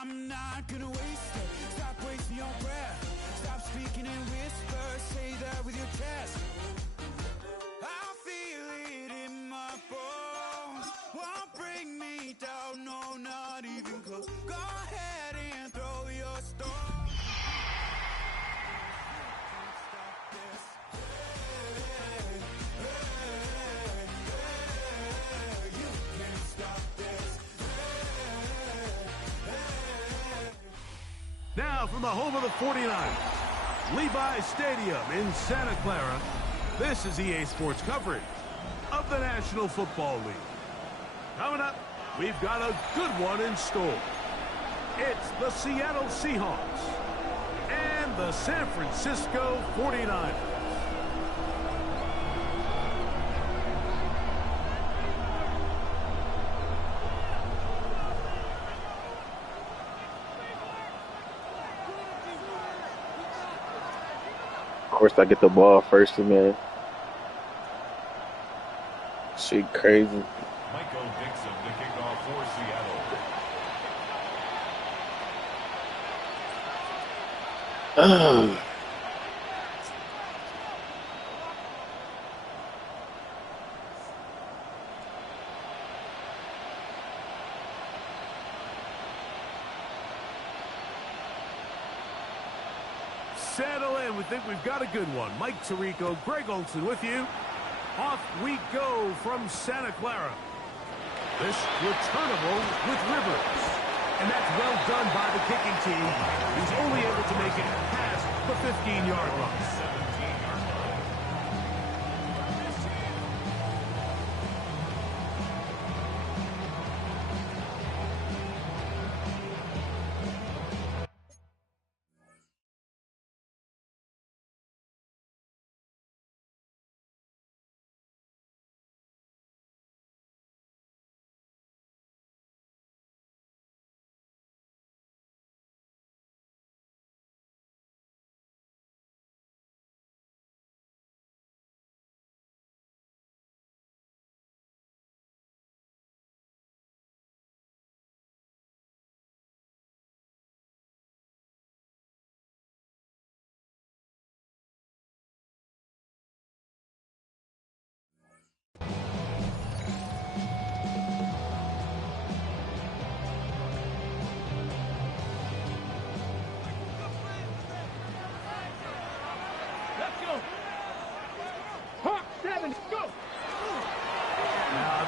I'm not gonna waste it. Stop wasting your breath. Stop speaking in whispers. Say that with your chest. I feel it in my bones. Won't bring me down, no, not even close. Go ahead and throw your stone. Stop this. You can't stop this. Now from the home of the 49ers, Levi's Stadium in Santa Clara, this is EA Sports coverage of the National Football League. Coming up, we've got a good one in store. It's the Seattle Seahawks and the San Francisco 49ers. Of course, I get the ball first, man. Shit crazy. Michael Dixon to kick off for Seattle. Settle in. We think we've got a good one. Mike Tirico, Greg Olsen with you. Off we go from Santa Clara. This returnable with Rivers. And that's well done by the kicking team. He's only able to make it past the 15-yard line.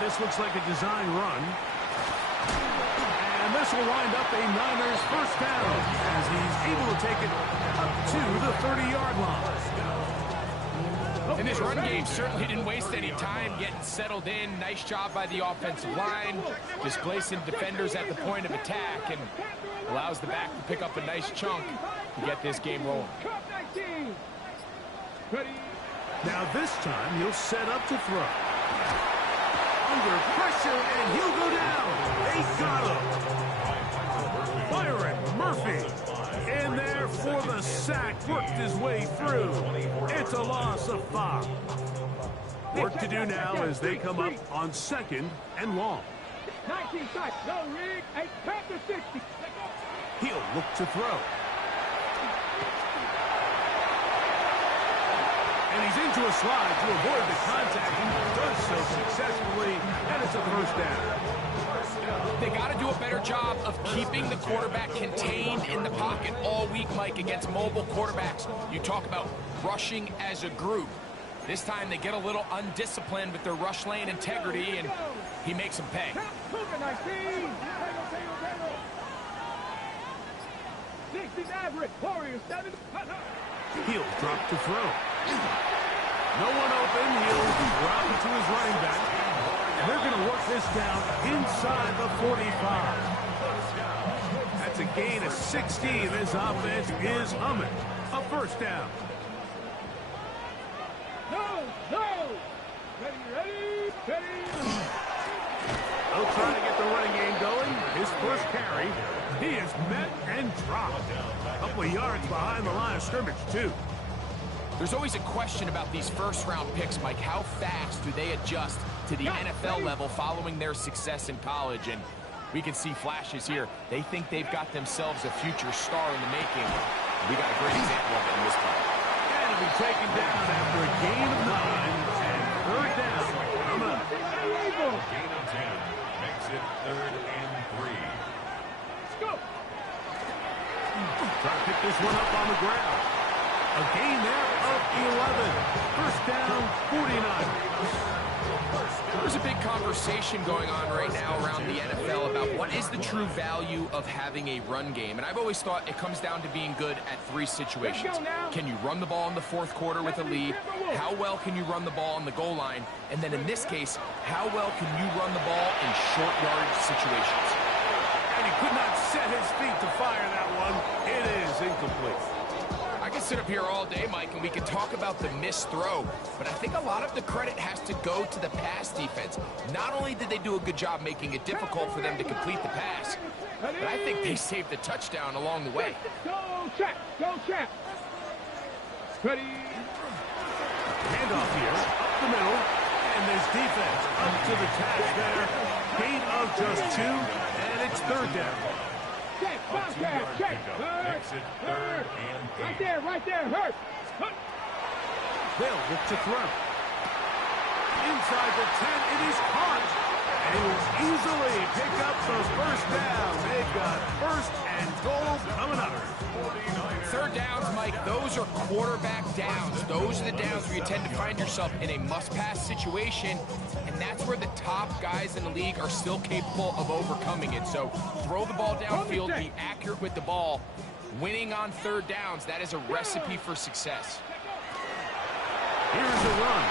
This looks like a design run. And this will wind up a Niners first down as he's able to take it up to the 30-yard line. And this run game certainly didn't waste any time getting settled in. Nice job by the offensive line, displacing defenders at the point of attack, and allows the back to pick up a nice chunk to get this game rolling. Now this time he'll set up to throw. Under pressure, and he'll go down. They got him. Byron Murphy in there for the sack. Worked his way through. It's a loss of 5. Work to do now as they come up on 2nd and long. 19 sacks. No rig. 8 back to 60. He'll look to throw. And he's into a slide to avoid the contact. He does so successfully, and it's a first down. They got to do a better job of keeping the quarterback contained in the pocket all week, Mike, against mobile quarterbacks. You talk about rushing as a group. This time they get a little undisciplined with their rush lane integrity, and he makes them pay. 60 average. Warriors 7. He'll drop to throw. No one open. He'll drop it to his running back. And they're going to work this down inside the 45. That's a gain of 16. This offense is humming. A first down. No. Ready. They'll try to get the running game going. His first carry, he is met and dropped. A couple of yards behind the line of scrimmage, too. There's always a question about these first-round picks, Mike. How fast do they adjust to the NFL level following their success in college? And We can see flashes here. They think they've got themselves a future star in the making. We got a great example of it in this play. And it'll be taken down after a gain of 9 and third down. Coming up. Gain of 10 makes it 3rd and 3. Let's go. Try to pick this one up on the ground. A gain there of 11. First down, 49. There's a big conversation going on right now around the NFL about what is the true value of having a run game. And I've always thought it comes down to being good at 3 situations. Can you run the ball in the 4th quarter with a lead? How well can you run the ball on the goal line? And then in this case, how well can you run the ball in short yardage situations? And he could not set his feet to fire that one. It is incomplete. I can sit up here all day, Mike, and we can talk about the missed throw, but I think a lot of the credit has to go to the pass defense. Not only did they do a good job making it difficult for them to complete the pass, but I think they saved the touchdown along the way. Go, Chat. Go, Chat. Ready. Handoff here, up the middle, and this defense up to the task there. Gain of just 2, and it's third down. Check. Bobcat. Check. Makes it 3rd and 8. Right there. Hurt. They'll look to throw. Inside the 10, it is caught. And he will easily pick up the first down. They've got 1st and goal coming up. 3rd downs, Mike, those are quarterback downs. Those are the downs where you tend to find yourself in a must-pass situation, and that's where the top guys in the league are still capable of overcoming it. So throw the ball downfield, be accurate with the ball. Winning on 3rd downs, that is a recipe for success. Here's a run.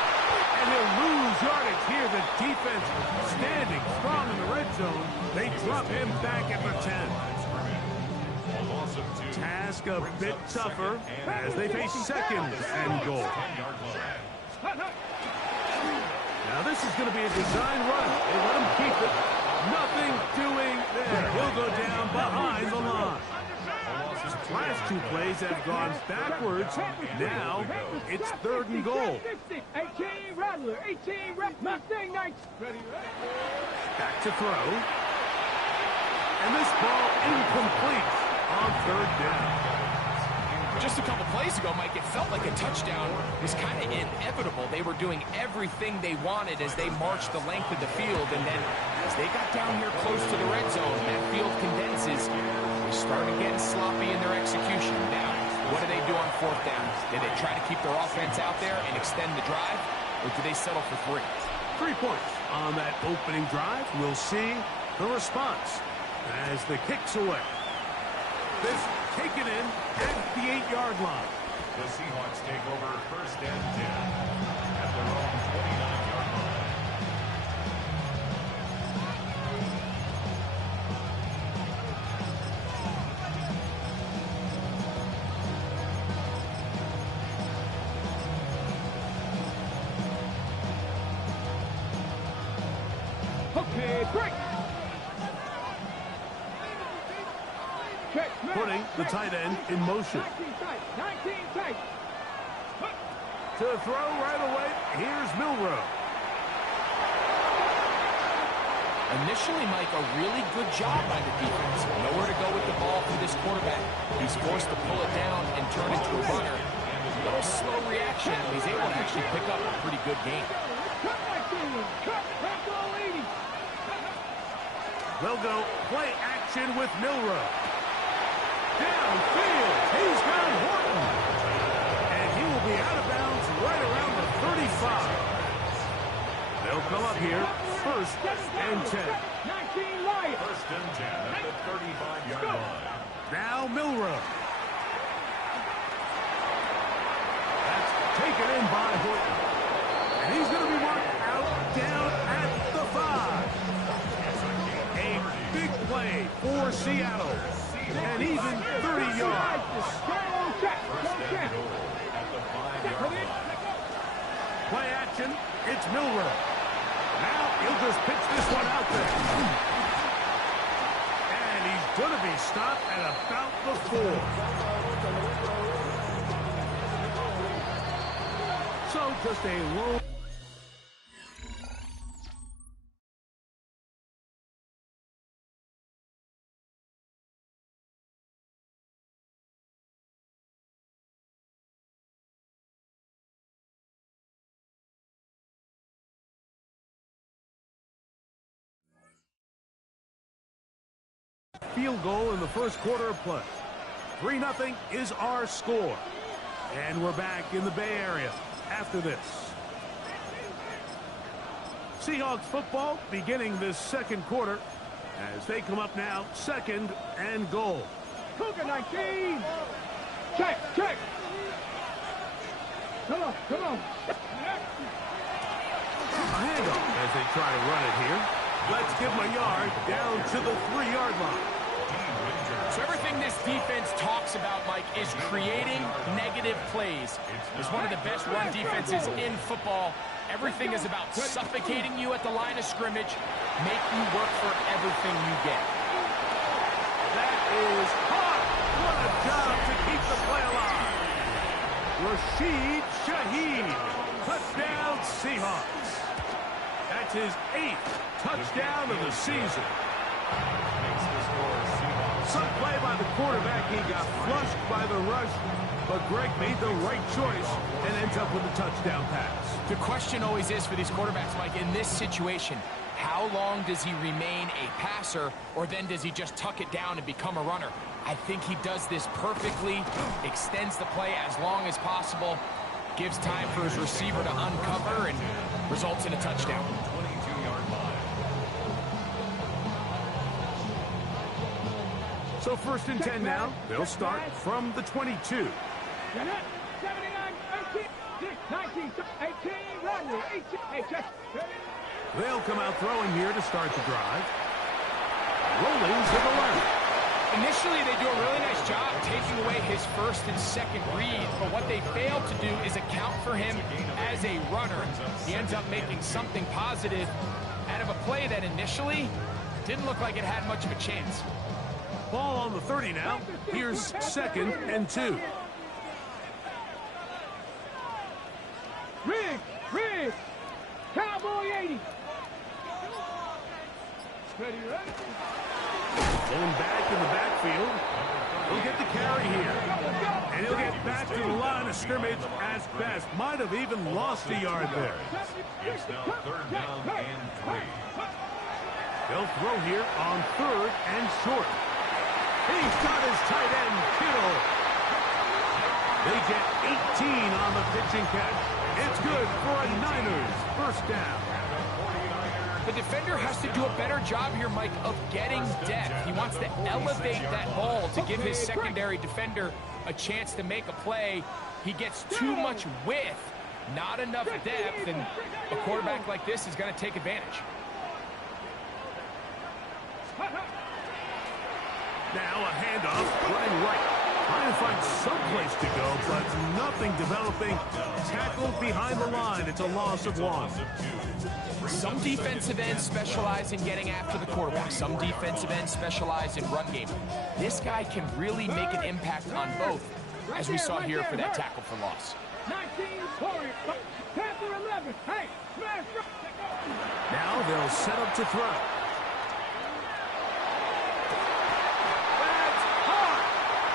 And he'll lose yardage here. The defense standing strong in the red zone. They drop him back at the 10. Task a bit tougher as they face 2nd and goal. Now this is going to be a design run. They let him keep it. Nothing doing there. He'll go down behind the line. Last 2 plays have gone backwards. Now it's 3rd and goal. 18 Rattler. 18 Mustang Knights. Back to throw. And this ball incomplete on 3rd down. Just a couple plays ago, Mike, it felt like a touchdown was kind of inevitable. They were doing everything they wanted as they marched the length of the field, and then as they got down here close to the red zone, that field condenses. They start getting sloppy in their execution. Now, what do they do on 4th down? Did they try to keep their offense out there and extend the drive, or do they settle for 3? 3 points on that opening drive. We'll see the response as the kick's away. This taken in at the 8-yard line. The Seahawks take over 1st and 10 at their own 29-yard line. Okay, break. Putting the tight end in motion. 19 tight. To throw right away, here's Milroe. Initially, Mike, a really good job by the defense. Nowhere to go with the ball for this quarterback. He's forced to pull it down and turn it to a runner. A little slow reaction, and he's able to actually pick up a pretty good game. They'll go play action with Milroe. Downfield, he's got Horton. And he will be out of bounds right around the 35. They'll come up here, 1st and 10. 1st and 10 at the 35-yard line. Now Milroe. That's taken in by Horton. And he's going to be marked out down at the 5. A big play for Seattle. And even 30 yards. Play action. It's Milroe. Now he'll just pitch this one out there. And he's going to be stopped at about the 4. So just a low field goal in the first quarter of play. 3-0 is our score. And we're back in the Bay Area after this. Seahawks football beginning this second quarter as they come up now, 2nd and goal. Cougar 19. Check, check. Come on, come on. A handoff as they try to run it here. Let's give them a yard down to the 3-yard line. So everything this defense talks about, Mike, is creating negative plays. It's one of the best run defenses in football. Everything is about suffocating you at the line of scrimmage, make you work for everything you get. That is hot. What a job to keep the play alive. Rashid Shaheed. Touchdown Seahawks. That's his 8th touchdown of the season. Some play by the quarterback. He got flushed by the rush, but Greg made the right choice and ends up with a touchdown pass. The question always is for these quarterbacks, Mike, in this situation, how long does he remain a passer, or then does he just tuck it down and become a runner? I think he does this perfectly, extends the play as long as possible, gives time for his receiver to uncover, and results in a touchdown. 22-yard line. So 1st and 10 now. They'll start from the 22. 79, 18, 19, 18, run, 18, 18. They'll come out throwing here to start the drive. Rolling to the left. Initially, they do a really nice job taking away his 1st and 2nd read, but what they fail to do is account for him as a runner. He ends up making something positive out of a play that initially didn't look like it had much of a chance. Ball on the 30 now. Here's 2nd and 2. Rig, Cowboy 80. Ready, ready. Going back in the backfield. He'll get the carry here. And he'll get back to the line of scrimmage as best. Might have even lost a yard there. It's now 3rd down and 3. They'll throw here on 3rd and short. He's got his tight end, Kittle. They get 18 on the pitching catch. It's good for a Niners 1st down. The defender has to do a better job here, Mike, of getting depth. He wants to elevate that ball to give his secondary defender a chance to make a play. He gets too much width, not enough depth, and a quarterback like this is going to take advantage. Now a handoff, running right. Trying to find some place to go, but nothing developing. Tackled behind the line. It's a loss of 1. Some defensive ends specialize in getting after the quarterback. Some defensive ends specialize in run game. This guy can really make an impact on both, as we saw here for that tackle for loss. 19, Warrior, Panther 11. Hey, smash. Now they'll set up to throw.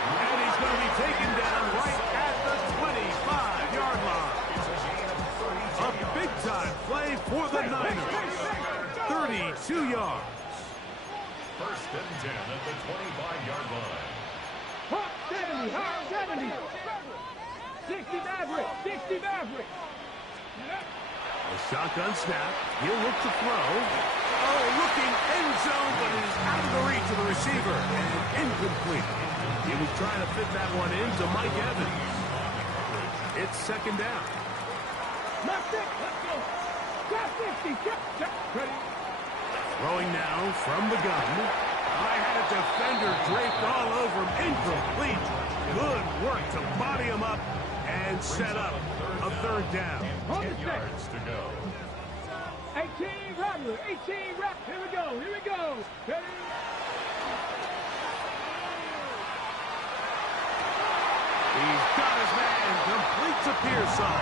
And he's going to be taken down right at the 25-yard line. A big-time play for the Niners. 32 yards. 1st and 10 at the 25-yard line. Hot 70, hot 70. 60 Maverick, 60 Maverick. A shotgun snap. He'll look to throw. Oh, looking end zone, but it is out of the reach of the receiver. And incomplete. He was trying to fit that one in to Mike Evans. It's 2nd down. Left it, let's go. Got 50, check, ready. Throwing now from the gun. I had a defender draped all over him. Incomplete. Good work to body him up and set up a 3rd down. 10 yards to go. 18 Rattler, 18 Rattler. Here we go, here we go. Ready. He's got his man. Complete to Pearson.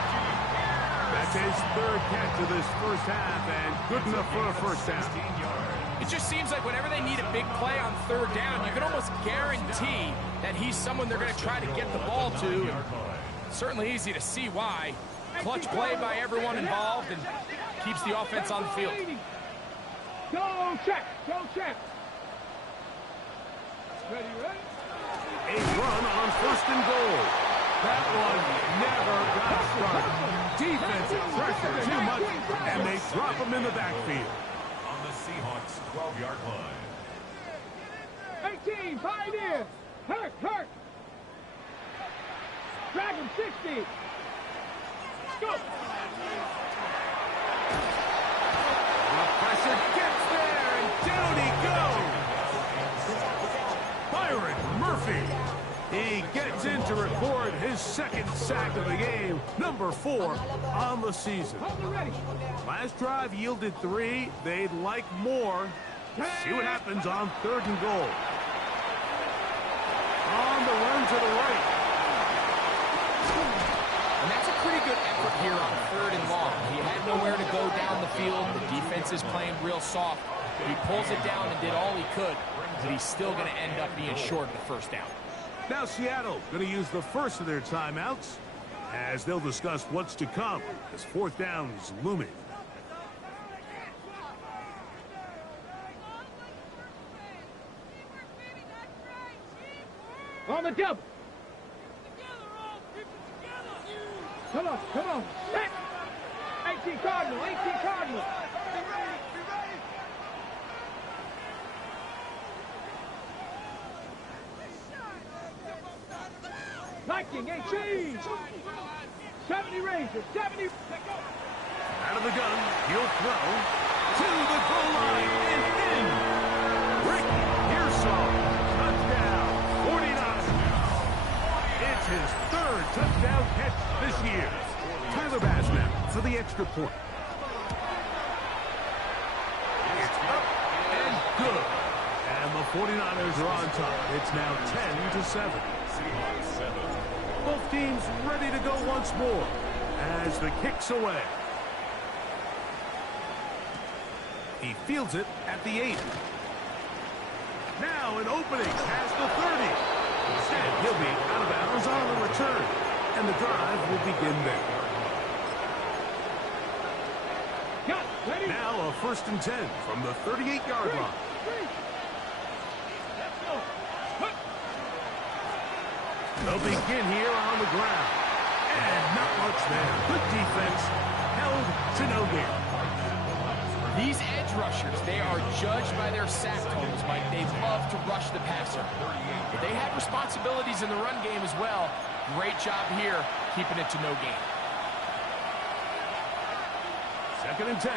That's his 3rd catch of this 1st half, and good enough for a 1st down. It just seems like whenever they need a big play on 3rd down, you can almost guarantee that he's someone they're going to try to get the ball to. Certainly easy to see why. Clutch play by everyone involved and keeps the offense on the field. Go check, go check. Ready, ready. A run on first and goal. That one never got started. Defensive pressure too much, and they drop him in the backfield. On the Seahawks 12-yard line. 18, Pioneer. Hurt, hurt. Dragon 60. Go. The pressure gets there, and down he goes. Byron Murphy. He gets in to record his second sack of the game, number 4 on the season. Hold it ready. Last drive yielded 3. They'd like more. See what happens on 3rd and goal. On the run to the right. And that's a pretty good effort here on 3rd and long. He had nowhere to go down the field. The defense is playing real soft. He pulls it down and did all he could, but he's still going to end up being short of the first down. Now Seattle going to use the first of their timeouts as they'll discuss what's to come as 4th down is looming. On the double. Come on, come on. Set. 18 Cardinal, 18 Cardinal. Viking, 18. 70 Rangers, 70. Out of the gun, he'll throw to the goal line and in. Rick Pearsall, touchdown, 49. It's his 3rd touchdown catch this year. Tyler Bass now for the extra point. It's up and good. And the 49ers are on top. It's now 10-7. Seahawks 7. Both teams ready to go once more as the kick's away. He fields it at the 8. Now an opening past the 30. Instead, he'll be out of bounds on the return, and the drive will begin there. Got ready. Now a 1st and 10 from the 38-yard line. Let's go. Hup. They'll begin here on the ground. And not much there. Good defense. Held to no gain. These edge rushers, they are judged by their sack totals, Mike. They love to rush the passer. But they have responsibilities in the run game as well. Great job here, keeping it to no gain. 2nd and 10.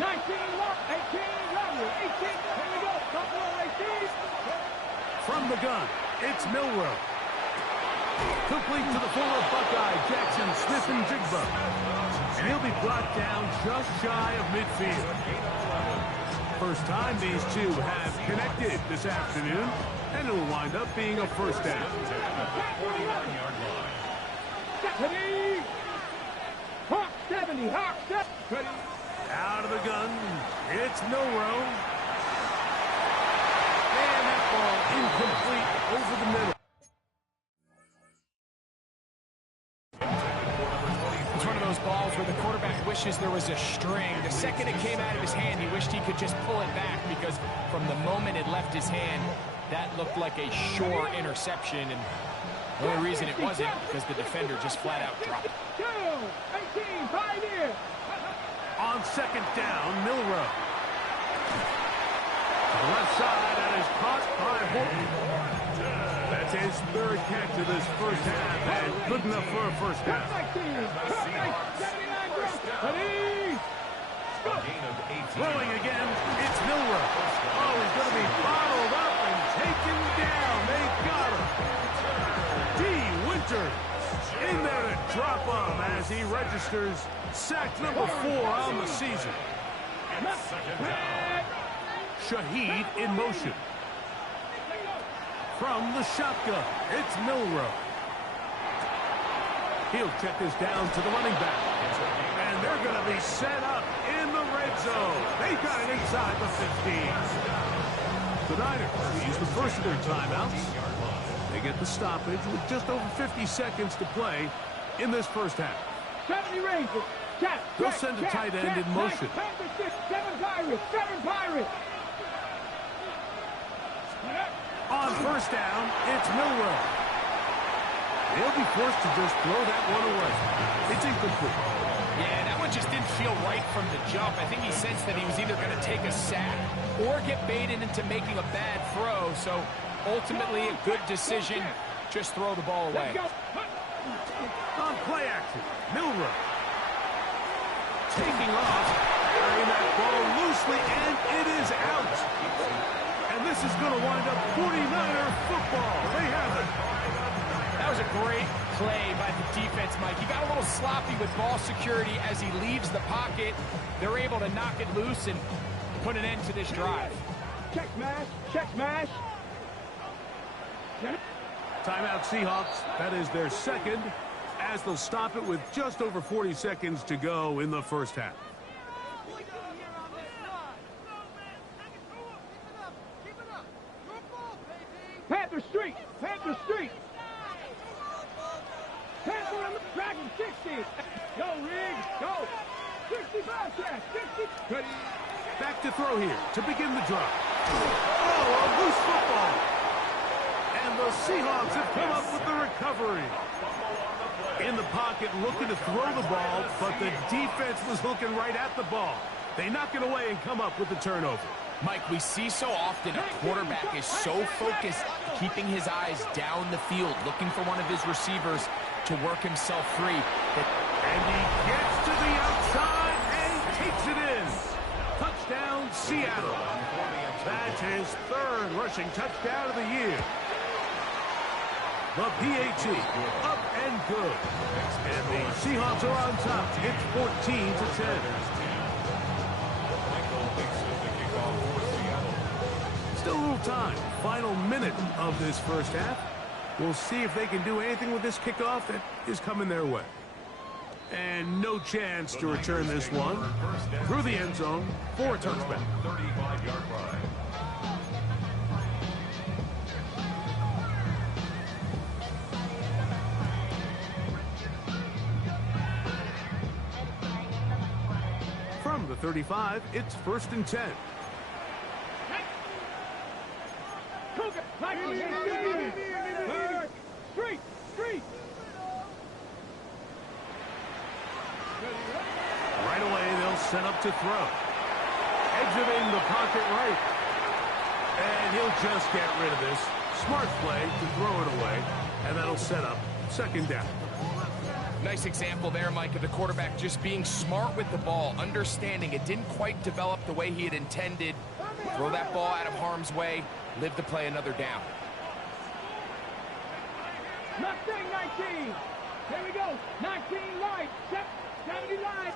19 lock, 18 Robert, 18. Here we go. Buffalo 18. From the gun, it's Milroe. Complete to the former Buckeye, Jackson Smith-Njigba. And he'll be brought down just shy of midfield. First time these two have connected this afternoon, and it'll wind up being a 1st down. 49-yard line. 70. Hawk 70. Hawk 70. Out of the gun, it's Milroe. And that ball incomplete over the middle. It's one of those balls where the quarterback wishes there was a string. The second it came out of his hand, he wished he could just pull it back because from the moment it left his hand, that looked like a sure interception. And the only reason it wasn't because the defender just flat out dropped it. 18 Pioneer. On 2nd down, Milroe. To the left side, and is caught by Horton. That's his 3rd catch of this first half, and good enough for a 1st down. 79 ready. A gain of 18. Throwing again, it's Milroe. Oh, he's going to be bottled up and taken down. They got him. D. Winters in there to drop him as he registers sack number 4 on the season. Shaheed in motion. From the shotgun, it's Milroe. He'll check this down to the running back. And they're going to be set up in the red zone. They've got it inside the 15. The Niners use the first of their timeouts. They get the stoppage with just over 50 seconds to play in this first half. 70 Rangers. They'll send a tight end in motion. 7 Pirates. 7 Pirates. On first down, it's Milroe. He'll be forced to just throw that one away. It's incomplete. Yeah, that one just didn't feel right from the jump. I think he sensed that he was either going to take a sack or get baited into making a bad throw. So ultimately a good decision. Just throw the ball away. On play action, Milroe. Taking off, carrying that ball loosely, and it is out. And this is going to wind up 49er football. They have it. That was a great play by the defense, Mike. He got a little sloppy with ball security as he leaves the pocket. They're able to knock it loose and put an end to this drive. Check smash. Check smash. Timeout Seahawks. That is their second, as they'll stop it with just over 40 seconds to go in the first half. Panther Street. Panther Street. Panther on the Dragon 60. Go, Riggs. Go. 65 catch. 60. Ready. Back to throw here to begin the drive. Oh, a loose football. And the Seahawks have come up with the recovery. In the pocket, looking to throw the ball, but the defense was looking right at the ball. They knock it away and come up with the turnover. Mike, we see so often a quarterback is so focused, keeping his eyes down the field, looking for one of his receivers to work himself free. And he gets to the outside and takes it in. Touchdown, Seattle. That's his third rushing touchdown of the year. The PAT, up and good. And the Seahawks are on top. It's 14-10. Still a little time. Final minute of this first half. We'll see if they can do anything with this kickoff that is coming their way. And no chance to return this one through the end zone for a touchback. 35-yard line. From the 35, it's 1st and 10. Street. Street. Right away, they'll set up to throw. Exiting the pocket right. And he'll just get rid of this. Smart play to throw it away. And that'll set up second down. Nice example there, Mike, of the quarterback just being smart with the ball, understanding it didn't quite develop the way he had intended. Throw that ball out of harm's way, live to play another down. Mustang 19. Here we go. 19 light. 70 light.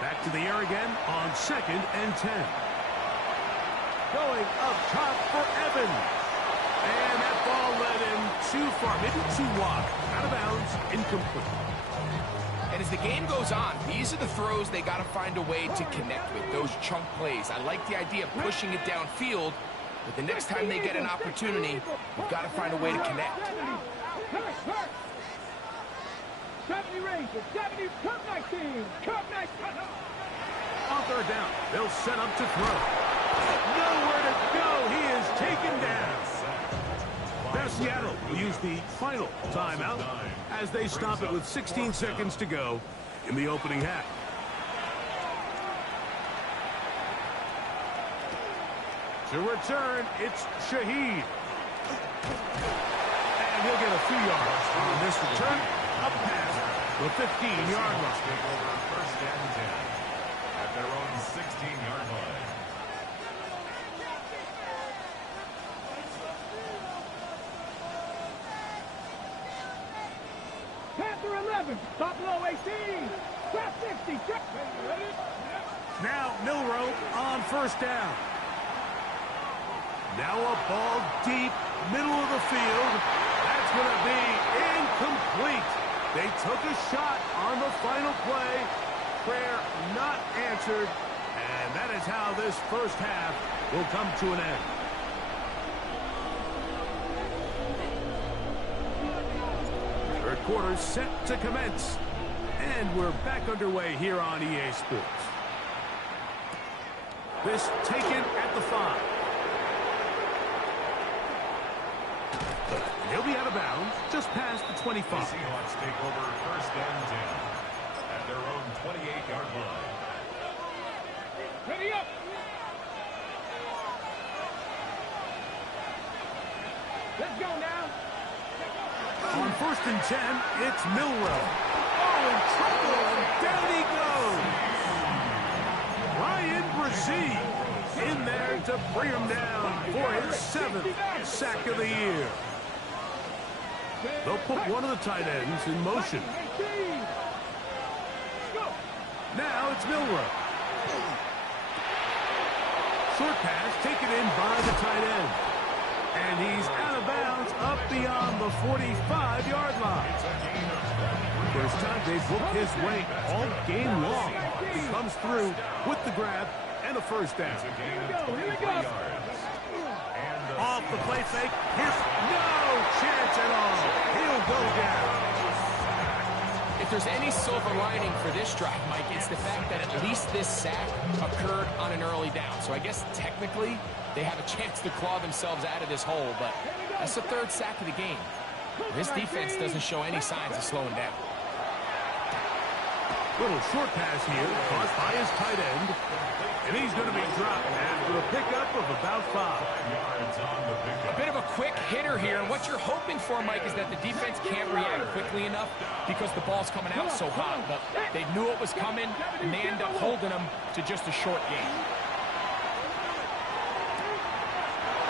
Back to the air again on 2nd and 10. Going up top for Evans. And that ball led him too far, maybe too wide. Out of bounds, incomplete. And as the game goes on, these are the throws they got to find a way to connect with, those chunk plays. I like the idea of pushing it downfield, but the next time they get an opportunity, you've got to find a way to connect. 70 Rangers, 70, Cup 19, Cup 19. On third down, they'll set up to throw. Nowhere to go, he is taken down. Now Seattle will use the final timeout as they stop it with 16 seconds to go in the opening half. To return, it's Shaheed. And he'll get a few yards on this return, up past the 15-yard line. Take over 1st and 10 at their own 16-yard line. Panther 11, Buffalo 18, Trap 60, check. Now Milroe on first down. Now a ball deep, middle of the field. That's going to be incomplete. They took a shot on the final play. Prayer not answered. And that is how this first half will come to an end. Third quarter set to commence. And we're back underway here on EA Sports. This taken at the 5. He'll be out of bounds just past the 25. The Seahawks take over first and 10 at their own 28-yard line. Ready up. Let's go now. On first and 10, it's Milroe. Oh, in trouble, and down he goes. Ryan Brzee in there to bring him down for his 7th sack of the year. They'll put one of the tight ends in motion. Now it's Milroe. Short pass taken in by the tight end. And he's out of bounds up beyond the 45-yard line. First time they've booked his way all game long. He comes through with the grab and a first down. Off the play fake. Here's no chance at all. He'll go down. If there's any silver lining for this drive, Mike, it's the fact that at least this sack occurred on an early down. So I guess technically they have a chance to claw themselves out of this hole, but that's the 3rd sack of the game. This defense doesn't show any signs of slowing down. Little short pass here, caught by his tight end. And he's going to be dropped after a pickup of about 5. A bit of a quick hitter here, and what you're hoping for, Mike, is that the defense can't react quickly enough because the ball's coming out so hot. But they knew it was coming, and they end up holding them to just a short game.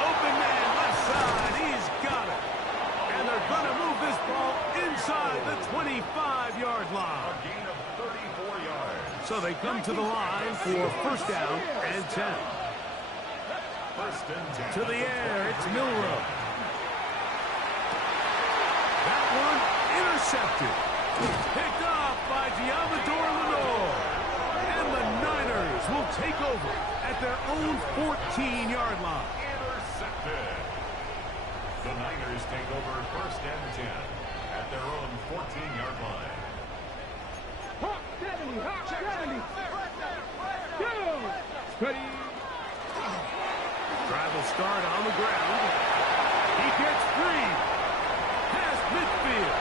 Open man, left side, he's got it. And they're going to move this ball inside the 25-yard line. A gain of 34 yards. So they come to the line for first down and 10. First and 10. To the air, it's Milroe. That one intercepted. Picked off by Diamador Lenore. And the Niners will take over at their own 14-yard line. Intercepted. The Niners take over first and 10 at their own 14-yard line. Hawk 70, Hawk 70. Go. Ready. Drive will start on the ground. He gets free. Past midfield.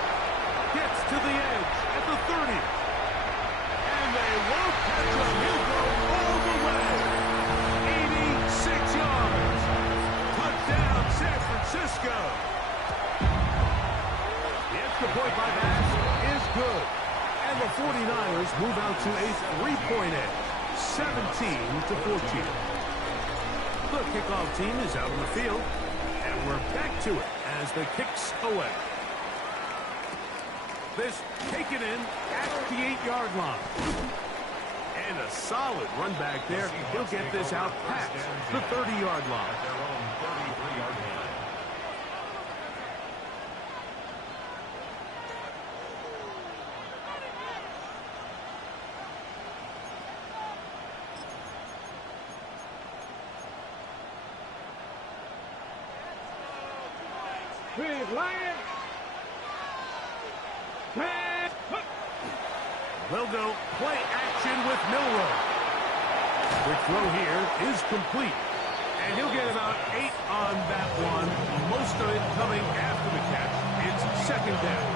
Gets to the edge at the 30. And they won't catch him. He'll go all the way. 86 yards. Touchdown, San Francisco. The extra point by Bass is good. And the 49ers move out to a 3-point edge. 17-14. The kickoff team is out on the field, and we're back to it as the kicks away. This taken in at the 8-yard line. And a solid run back there. He'll get this out past the 30-yard line. At their own 33-yard line. Big Lion. Pass. They'll go play action with Milroe. The throw here is complete. And he'll get about 8 on that one. Most of it coming after the catch. It's second down.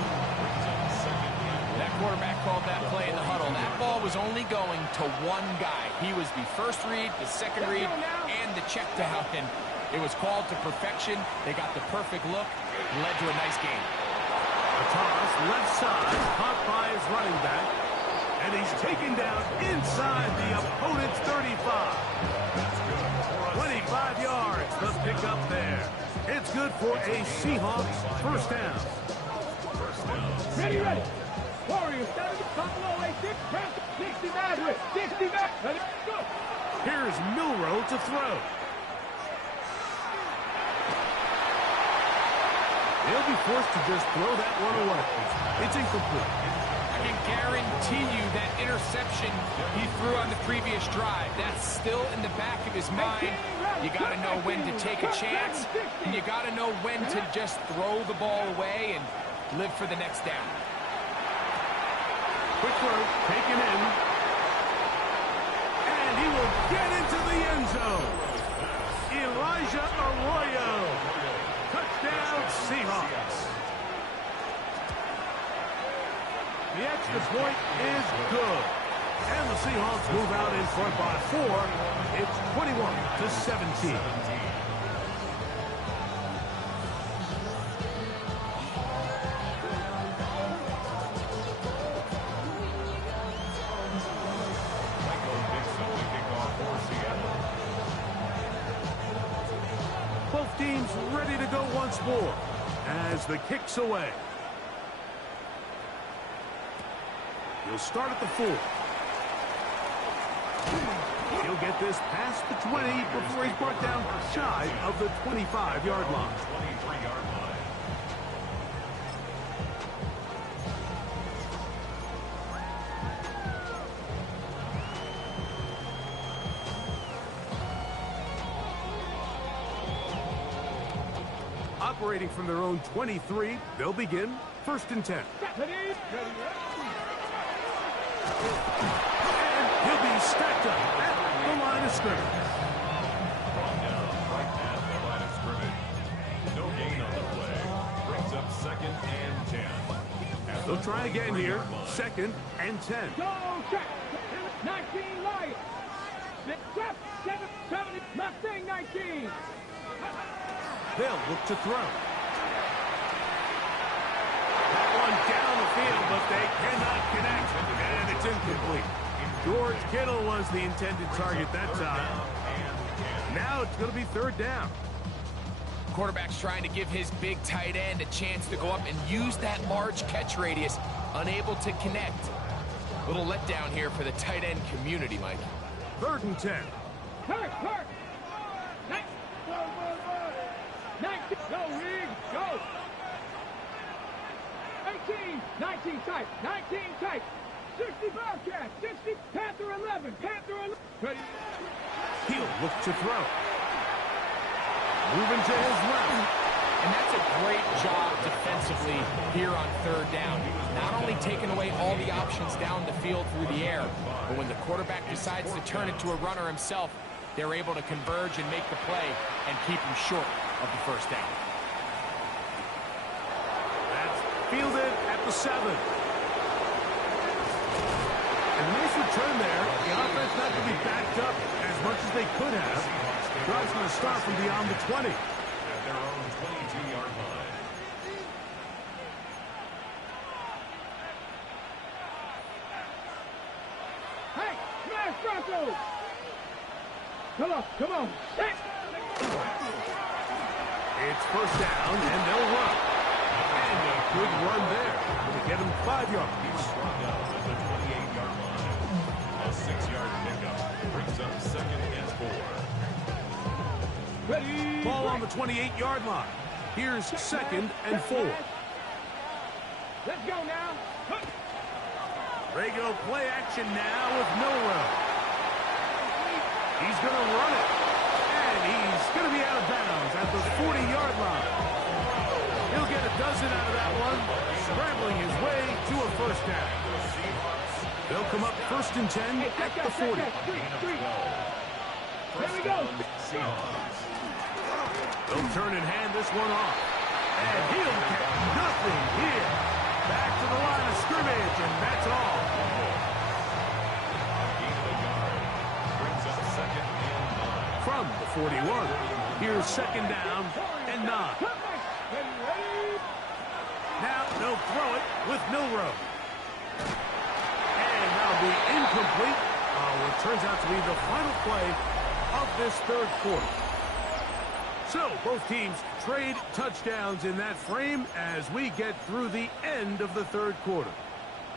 That quarterback called that play in the huddle. That ball was only going to one guy. He was the first read, the second read, and the check down. And it was called to perfection. They got the perfect look and led to a nice game. A toss left side, caught by his running back. And he's taken down inside the opponent's 35. 25 yards, the pickup there. It's good for a Seahawks first down. Ready, ready. Warriors, 70, top low, 86, press, 69 with, 69. Ready, go. Here's Milroe to throw. He'll be forced to just throw that one away. It's incomplete. I can guarantee you that interception he threw on the previous drive, that's still in the back of his mind. You got to know when to take a chance, and you got to know when to just throw the ball away and live for the next down. Quick throw, taken in. And he will get into the end zone. Elijah Arroyo. Touchdown. Touchdown, Seahawks. The extra point is good. And the Seahawks move out in front by 4. It's 21-17. Both teams ready to go once more as the kick's away. He'll start at the 4. He'll get this past the 20 before he's brought down shy of the 25-yard line. 23-yard line. Operating from their own 23, they'll begin 1st and 10. And he'll be stacked up at the line of scrimmage. Brought down right at the line of scrimmage. No gain on the play. Brings up 2nd and 10. They'll try again here. 2nd and 10. Go check. 19 Lions. Left 70. Mustang 19. They'll look to throw. That one down the field, but they cannot connect. And it's incomplete. George Kittle was the intended target that time. Now it's going to be 3rd down. Quarterback's trying to give his big tight end a chance to go up and use that large catch radius. Unable to connect. Little letdown here for the tight end community, Mike. 3rd and 10. Hurt. 19. Go, Reed. Go. 19 tight. 19 tight. 60 Bobcat. 60 Panther 11. Panther 11. Ready. He'll look to throw. Moving to his left. And that's a great job defensively here on 3rd down. Not only taking away all the options down the field through the air, but when the quarterback decides to turn it to a runner himself, they're able to converge and make the play and keep him short of the 1st down. That's fielded at the 7. And nice return there. The offense not going to be backed up as much as they could have. Drive's going to start from beyond the 20. At their own 22-yard line. Hey, smash Broncos. Come on. Hey. It's 1st down, and they'll run. And a good run there. Going to get him 5 yards. Brought down at the 28-yard line. A 6-yard pickup. Brings up 2nd and 4. Ready. Ball on the 28-yard line. Here's 2nd and 4. Let's go now. Rego play action now with Milrow. He's going to run it. And he's going to be out of bounds at the 40-yard line. He'll get a dozen out of that one, scrambling his way to a 1st down. They'll come up 1st and 10 at the 40. Here we go. They'll turn and hand this one off. And he'll get nothing here. Back to the line of scrimmage, and that's all. Brings up 2nd and 9. From the 41, here's 2nd down and 9. Now they'll throw it with Milrow. And that'll be incomplete. What turns out to be the final play of this 3rd quarter. So both teams trade touchdowns in that frame as we get through the end of the 3rd quarter.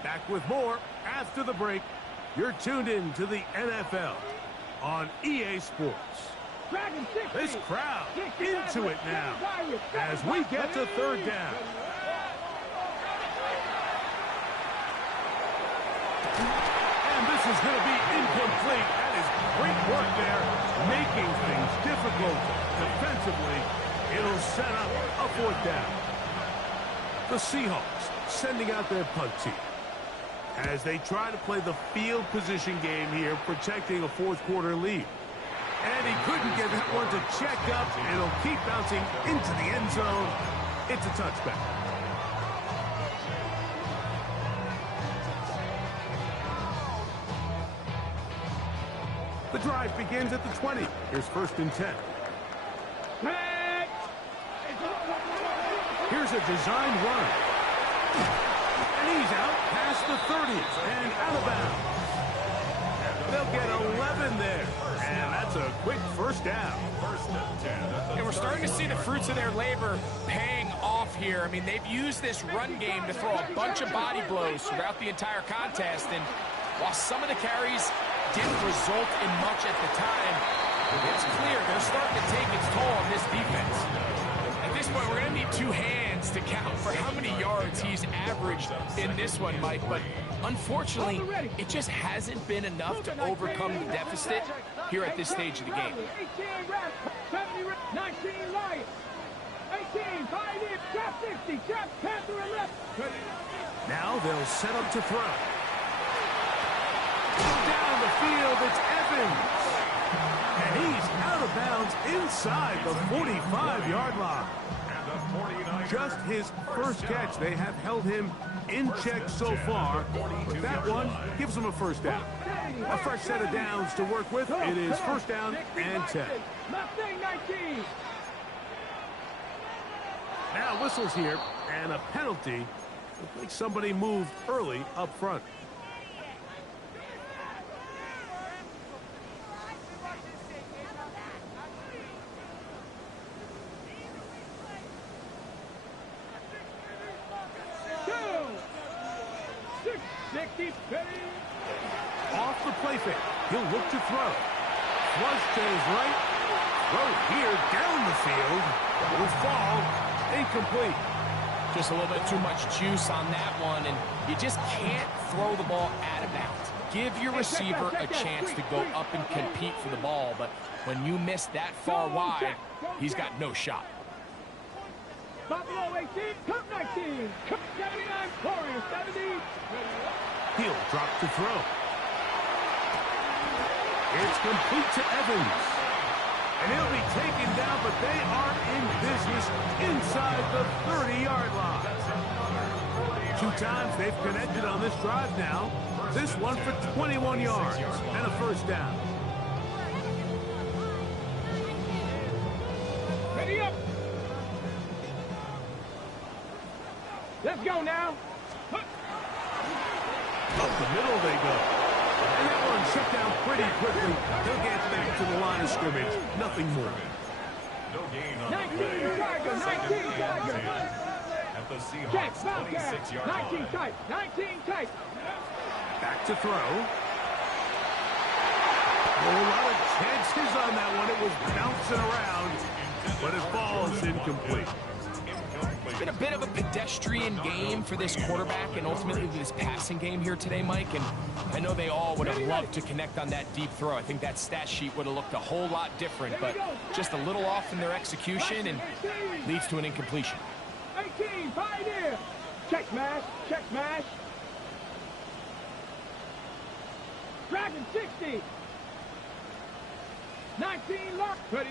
Back with more after the break. You're tuned in to the NFL on EA Sports. This crowd into it now as we get to 3rd down. And this is going to be incomplete. That is great work there, making things difficult defensively. It'll set up a 4th down. The Seahawks sending out their punt team as they try to play the field position game here, protecting a 4th quarter lead. And he couldn't get that one to check up. It'll keep bouncing into the end zone. It's a touchback. The drive begins at the 20. Here's 1st and 10. Here's a designed run. And he's out past the 30 and out of bounds. They'll get 11 there. And that's a quick first down. And we're starting to see the fruits of their labor paying off here. I mean, they've used this run game to throw a bunch of body blows throughout the entire contest. And while some of the carries didn't result in much at the time, it's clear they're starting to take its toll on this defense. At this point, we're going to need 2 hands to count for how many yards he's averaged in this one, Mike. But unfortunately, it just hasn't been enough to overcome the deficit here at this stage of the game. 19 Lions. 18, 5 in, trap 60, trap Panther and left. Now they'll set up to throw. Down the field, it's Evans. And he's out of bounds inside the 45-yard line. Just his first catch. They have held him in check so far, but that one gives him a first down. A fresh set of downs to work with. It is 1st down and 10. Mustang 19. Now whistles here, and a penalty. Looks like somebody moved early up front. Off the play fake. He'll look to throw. Flush to his right. Throw here down the field. Will fall. Incomplete. Just a little bit too much juice on that one, and you just can't throw the ball out of bounds. Give your receiver a chance to go up and compete for the ball, but when you miss that far wide, he's got no shot. Buffalo 18, Cup 19, Cup 79, Warriors 70. He'll drop to throw. It's complete to Evans. And he'll be taken down, but they are in business inside the 30-yard line. 2 times they've connected on this drive now. This one for 21 yards and a first down. Ready up. Let's go now. Up the middle they go. And that one shut down pretty quickly. He'll get back to the line of scrimmage. Nothing more. No gain on 19 the play. Tiger, 19 Tiger. At the Check, Seahawks foul cat. 26-yard 19 line. tight, 19 tight. Back to throw. A lot of chances on that one. It was bouncing around, but it falls incomplete. It's been a bit of a pedestrian game for this quarterback and ultimately this passing game here today, Mike. And I know they all would have loved to connect on that deep throw. I think that stat sheet would have looked a whole lot different, but just a little off in their execution and leads to an incompletion. 18, Pioneer. Check smash, check smash. Dragon 60. 19 lock. Ready.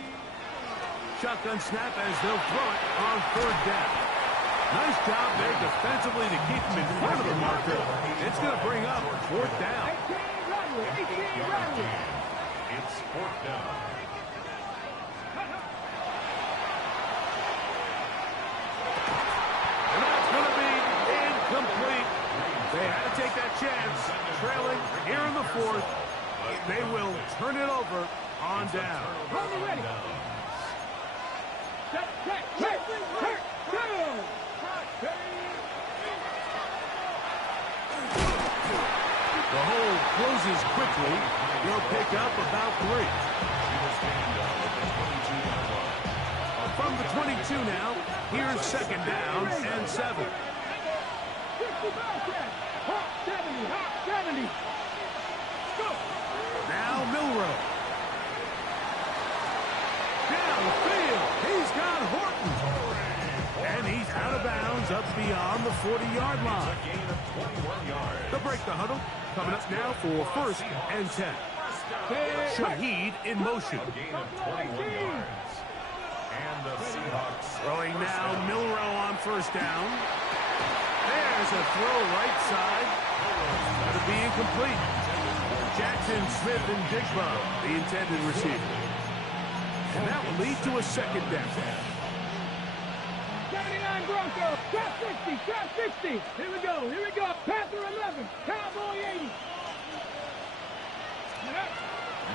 Shotgun snap as they'll throw it on 3rd down. Nice job there defensively to keep him in front of the marker. It's going to bring up 4th down. 18 Rodwood, 18 Rodwood. It's 4th down. And that's going to be incomplete. They had to take that chance. Trailing here in the 4th. They will turn it over on down. Hold it ready. Check, check, check, check, down. The hole closes quickly. They'll pick up about 3. From the 22 now, here's 2nd down and 7. 60 Bobcat. Hawk 70, Hawk 70. Go. Now Milrow. Downfield. He's got Horton. And he's out of bounds up beyond the 40-yard A line. gain of 21 yards. They'll break the huddle. Coming up now for 1st and 10. Shaheed in motion. A gain of 21 yards. And the Seahawks Throwing now, Milrow on first down. There's a throw right side. Going to be incomplete. Jackson, Smith, and Jigba, the intended receiver. And that will lead to a second down. 79 Broncos. Trap 60. Trap 60. Here we go. Here we go. Panther 11. Cowboy 80.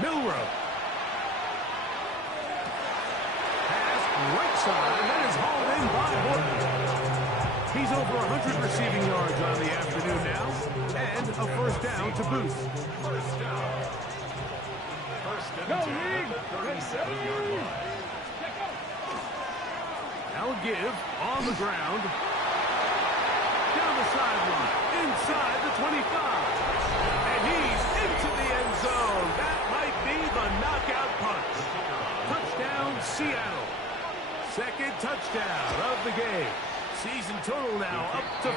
Milrow. Pass right side. That is hauled in by Horton. He's over 100 receiving yards on the afternoon now. And a first down to boot. First down. First and Go, 10 Reed. at the 37-yard line. Now give on the ground. Down the sideline. Inside the 25. And he's into the end zone. That might be the knockout punch. Touchdown, Seattle. Second touchdown of the game. Season total now up to 5.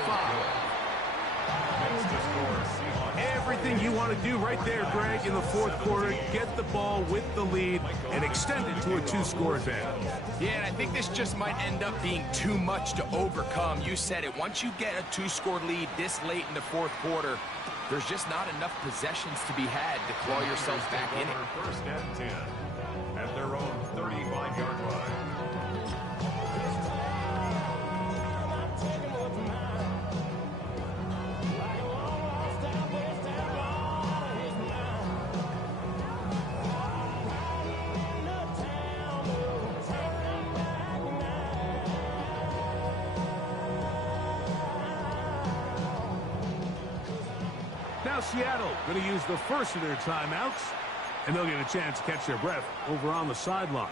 Next to score, Seahawks. Everything you want to do right there, Greg, in the fourth quarter. Get the ball with the lead and extend it to a 2-score advantage. Yeah, and I think this just might end up being too much to overcome. You said it. Once you get a 2-score lead this late in the fourth quarter, there's just not enough possessions to be had to claw yourselves back in it. First and 10 at their own 35-yard line. Now Seattle going to use the first of their timeouts, and they'll get a chance to catch their breath over on the sideline.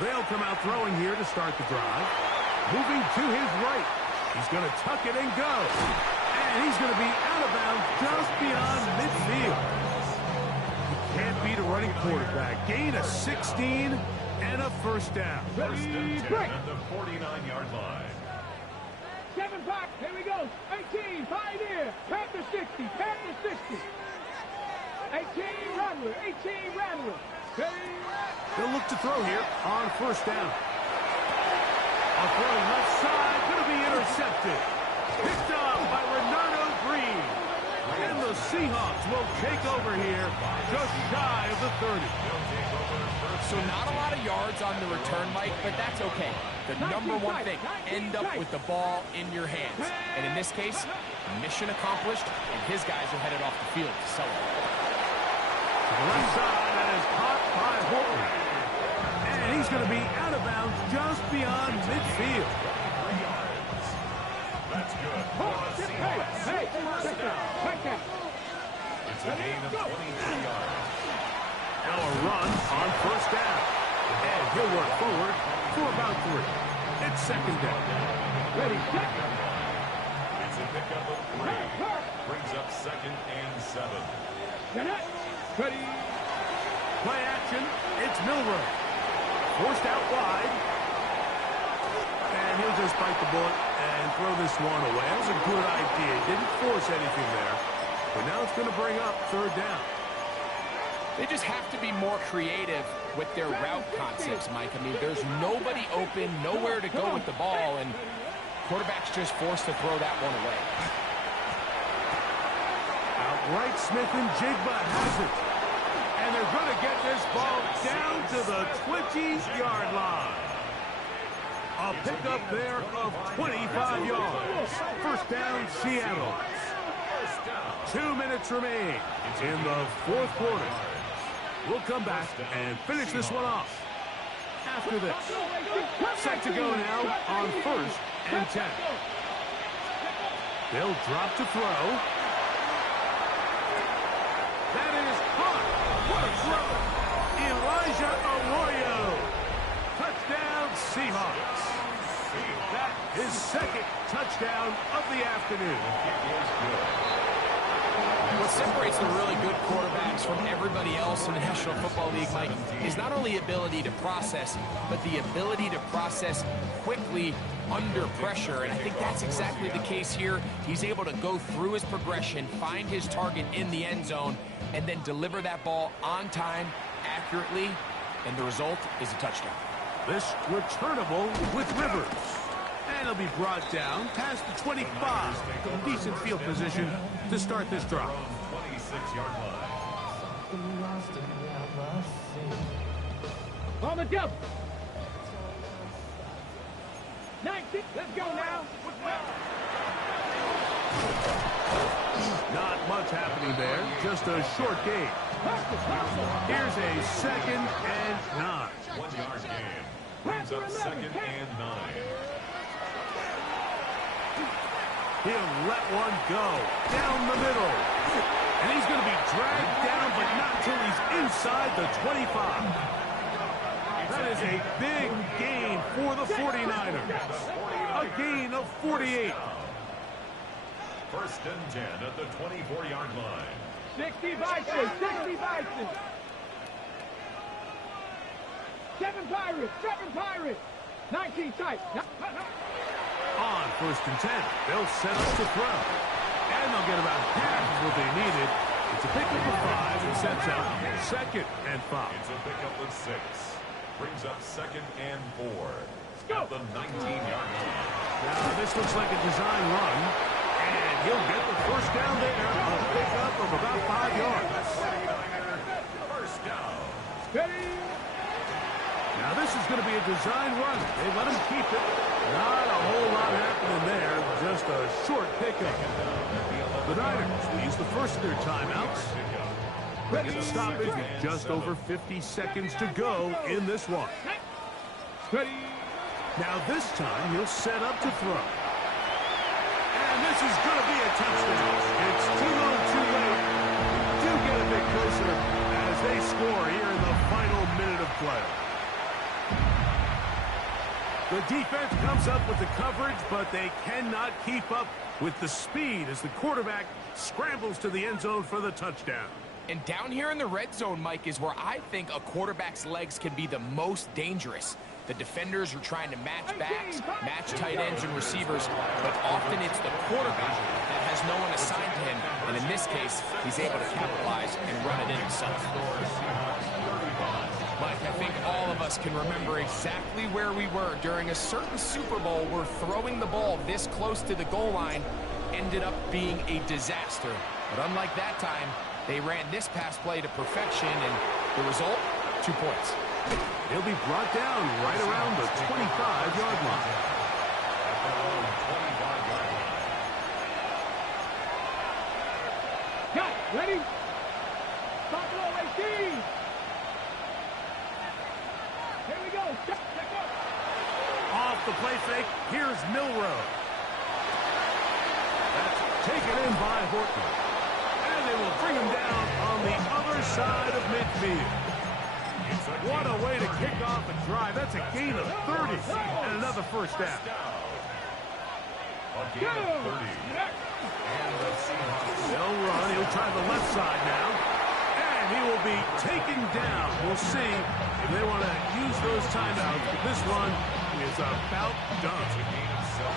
They'll come out throwing here to start the drive. Moving to his right. He's going to tuck it and go. And he's going to be out of bounds just beyond midfield. You can't beat a running quarterback. Gain of 16 and a first down. First and 10 at the 49-yard line. 7 back. Here we go. 18. Pioneer. Panther 60. Panther 60. 18 Rattler. 18 Rattler. They'll look to throw here on first down. A throw left side, going to be intercepted. Picked up by Renardo Green. And the Seahawks will take over here just shy of the 30. So not a lot of yards on the return, Mike, but that's okay. The number one thing, end up with the ball in your hands. And in this case, mission accomplished, and his guys are headed off the field to celebrate. To the left side, that is caught by Horton. And he's going to be out of bounds just beyond midfield. 3 yards. That's good. Hey, check that. It's a gain of 23 yards. Now a run on first down. And he'll work forward for about 3. It's second down. Ready, check. It's a pickup of 3. Brings up second and 7. Ready. Play action. It's Milrow. Forced out wide. And he'll just bite the bullet and throw this one away. That was a good idea. Didn't force anything there. But now it's going to bring up third down. They just have to be more creative with their route concepts, Mike. I mean, there's nobody open, nowhere to go with the ball, and quarterback's just forced to throw that one away. Outright Smith and Jigba has it. And they're going to get this ball down to the 20-yard line. A pickup there of 25 yards. First down, Seattle. 2 minutes remain in the fourth quarter. We'll come back and finish this one off after this. Set to go now on first and 10. They'll drop to throw. That is caught. What a throw. Elijah Arroyo. Touchdown, Seahawks. That is second touchdown of the afternoon. What separates the really good quarterbacks from everybody else in the National Football League, Mike, is not only ability to process, but the ability to process quickly under pressure. And I think that's exactly the case here. He's able to go through his progression, find his target in the end zone, and then deliver that ball on time, accurately, and the result is a touchdown. This returnable with Rivers. And he'll be brought down past the 25. Decent field position to start this drive. 26-yard line. On the double. 19. Let's go now. Not much happening there. Just a short gain. Here's a 2nd and 9. 1-yard gain. Brings up 2nd and 9. He'll let one go down the middle. And he's going to be dragged down, but not until he's inside the 25. That is a big gain for the 49ers. A gain of 48. 1st and 10 at the 24-yard line. 60 Vikings. 60 Vikings. 7 Pirates. 7 Pirates. 19 tight. On 1st and 10, they'll set up to throw. And they'll get about half of what they needed. It's a pickup of 5 and sets up 2nd and 5. It's a pickup of 6. Brings up 2nd and 4. Go. At the 19-yard line. Now, this looks like a design run. And he'll get the 1st down there. A pickup of about 5 yards. 1st down. Ready. Now, this is going to be a design run. They let him keep it. Not a whole lot happening there. Just a short pickup. The Niners will use the first of their timeouts. Get a stoppage with just over 50 seconds to go in this one. Ready. Now, this time, he'll set up to throw. And this is going to be a touchdown. It's too little, too late. Do get a bit closer as they score here in the final minute of play. The defense comes up with the coverage, but they cannot keep up with the speed as the quarterback scrambles to the end zone for the touchdown. And down here in the red zone, Mike, is where I think a quarterback's legs can be the most dangerous. The defenders are trying to match backs, match tight ends and receivers, but often it's the quarterback that has no one assigned to him. And in this case, he's able to capitalize and run it in himself. Mike, I think all of us can remember exactly where we were during a certain Super Bowl where throwing the ball this close to the goal line ended up being a disaster. But unlike that time, they ran this pass play to perfection, and the result, 2 points. He'll be brought down right around the 25-yard line. Got it. Ready. Stop low, 18. Here we go. Check up. Off the play fake, here's Milrow. That's taken in by Horton. And they will bring him down on the other side of midfield. What a way to kick off a drive. That's a gain of 30 and another 1st down. A gain of 30. And the Seahawks. They'll run. He'll try the left side now. And he will be taken down. We'll see if they want to use those timeouts. But this one is about done. It's a gain of 7.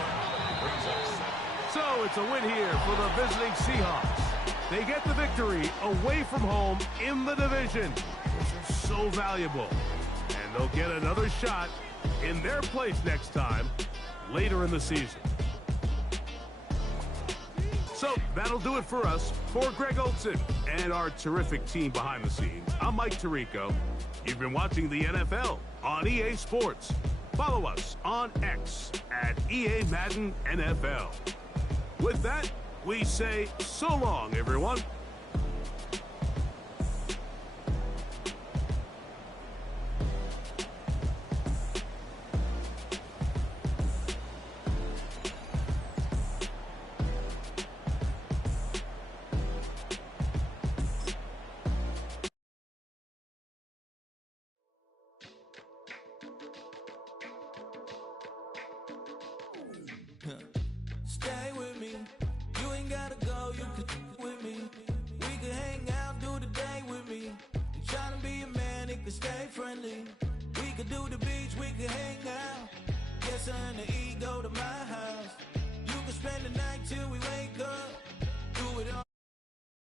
Brings up 7. So it's a win here for the visiting Seahawks. They get the victory away from home in the division, which is so valuable. And they'll get another shot in their place next time later in the season. So that'll do it for us. For Greg Olson and our terrific team behind the scenes, I'm Mike Tirico. You've been watching the NFL on EA Sports. Follow us on X at EA Madden NFL. With that, we say so long, everyone. ain't gotta go, you could with me. We could hang out, do the day with me. And tryna be a man, it could stay friendly. We could do the beach, we could hang out. Yes, her and the E go to my house. You could spend the night till we wake up. Do it all